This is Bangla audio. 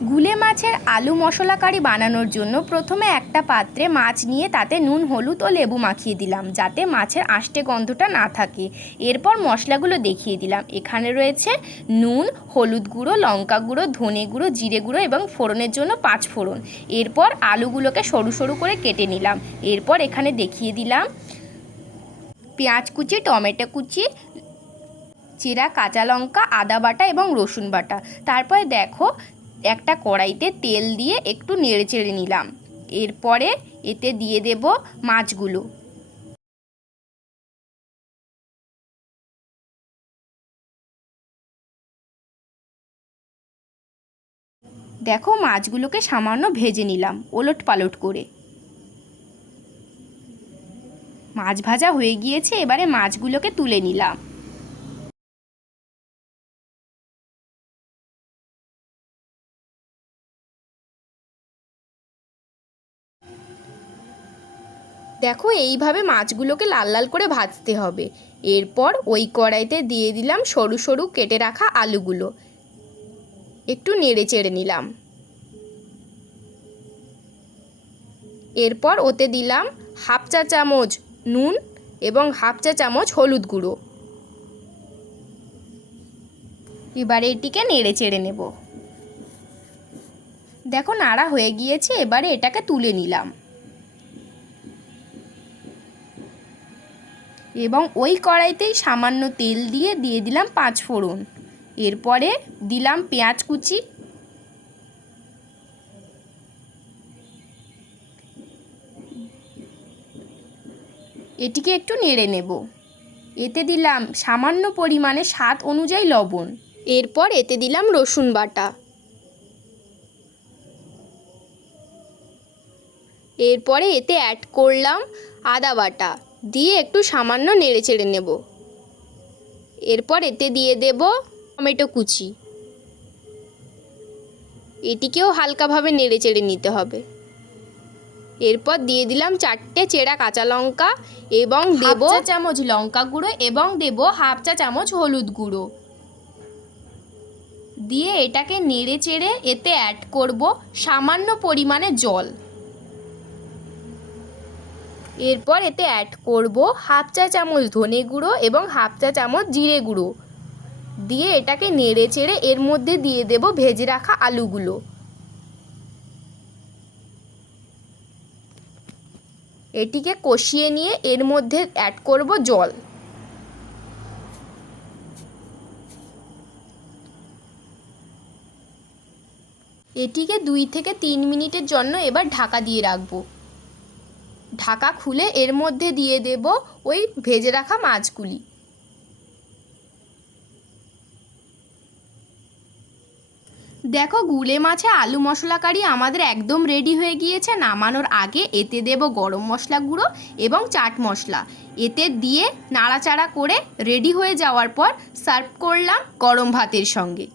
গুলে মাছের আলু মশলা কারি বানানোর জন্য প্রথমে একটা পাত্রে মাছ নিয়ে তাতে নুন, হলুদ ও লেবু মাখিয়ে দিলাম যাতে মাছের আষ্টে গন্ধটা না থাকে। এরপর মশলাগুলো দেখিয়ে দিলাম। এখানে রয়েছে নুন, হলুদ গুঁড়ো, লঙ্কা গুঁড়ো, ধনে গুঁড়ো, জিরে গুঁড়ো এবং ফোড়নের জন্য 5 ফোড়ন। এরপর আলুগুলোকে সরু সরু করে কেটে নিলাম। এরপর এখানে দেখিয়ে দিলাম পেঁয়াজ কুচি, টমেটো কুচি, চিরা কাঁচা লঙ্কা, আদা বাটা এবং রসুন বাটা। তারপরে দেখো একটা কড়াইতে তেল দিয়ে একটু নেড়ে চেড়ে নিলাম। এরপরে এতে দিয়ে দেব মাছগুলো। দেখো মাছগুলোকে সামান্য ভেজে নিলাম ওলট পালট করে। মাছ ভাজা হয়ে গিয়েছে, এবারে মাছগুলোকে তুলে নিলাম। দেখো এইভাবে মাছগুলোকে লাল লাল করে ভাজতে হবে। এরপর ওই কড়াইতে দিয়ে দিলাম সরু সরু কেটে রাখা আলুগুলো, একটু নেড়ে চেড়ে নিলাম। এরপর ওতে দিলাম হাফ চা চামচ নুন এবং হাফ চা চামচ হলুদ গুঁড়ো। এবারে এটিকে নেড়ে চেড়ে নেব। দেখো নাড়া হয়ে গিয়েছে, এবারে এটাকে তুলে নিলাম এবং ওই কড়াইতেই সামান্য তেল দিয়ে দিলাম 5 ফোড়ন। এরপরে দিলাম পেঁয়াজ কুচি, এটিকে একটু নেড়ে নেব। এতে দিলাম সামান্য পরিমাণে স্বাদ অনুযায়ী লবণ। এরপর এতে দিলাম রসুন বাটা। এরপরে এতে অ্যাড করলাম আদা বাটা, দিয়ে একটু সামান্য নেড়ে চেড়ে নেব। এরপর এতে দিয়ে দেব টমেটো কুচি, এটিকেও হালকাভাবে নেড়ে চেড়ে নিতে হবে। এরপর দিয়ে দিলাম 4টে চেরা কাঁচা লঙ্কা এবং দেব হাফ চা চামচ লঙ্কা গুঁড়ো এবং দেব হাফ চা চামচ হলুদ গুঁড়ো। দিয়ে এটাকে নেড়ে চেড়ে এতে অ্যাড করব সামান্য পরিমাণে জল। এরপর এতে অ্যাড করব হাফ চা চামচ ধনে গুঁড়ো এবং হাফ চা চামচ জিরে গুঁড়ো। দিয়ে এটাকে নেড়ে চেড়ে এর মধ্যে দিয়ে দেব ভেজে রাখা আলুগুলো। এটিকে কষিয়ে নিয়ে এর মধ্যে অ্যাড করব জল। এটিকে 2 থেকে 3 মিনিটের জন্য এবার ঢাকা দিয়ে রাখবো। ঢাকা খুলে এর মধ্যে দিয়ে দেব ওই ভেজে রাখা মাছগুলি। দেখো গুলে মাছে আলু মশলা কারি আমাদের একদম রেডি হয়ে গিয়েছে। নামানোর আগে এতে দেব গরম মশলা গুঁড়ো এবং চাট মশলা। এতে দিয়ে নাড়াচাড়া করে রেডি হয়ে যাওয়ার পর সার্ভ করলাম গরম ভাতের সঙ্গে।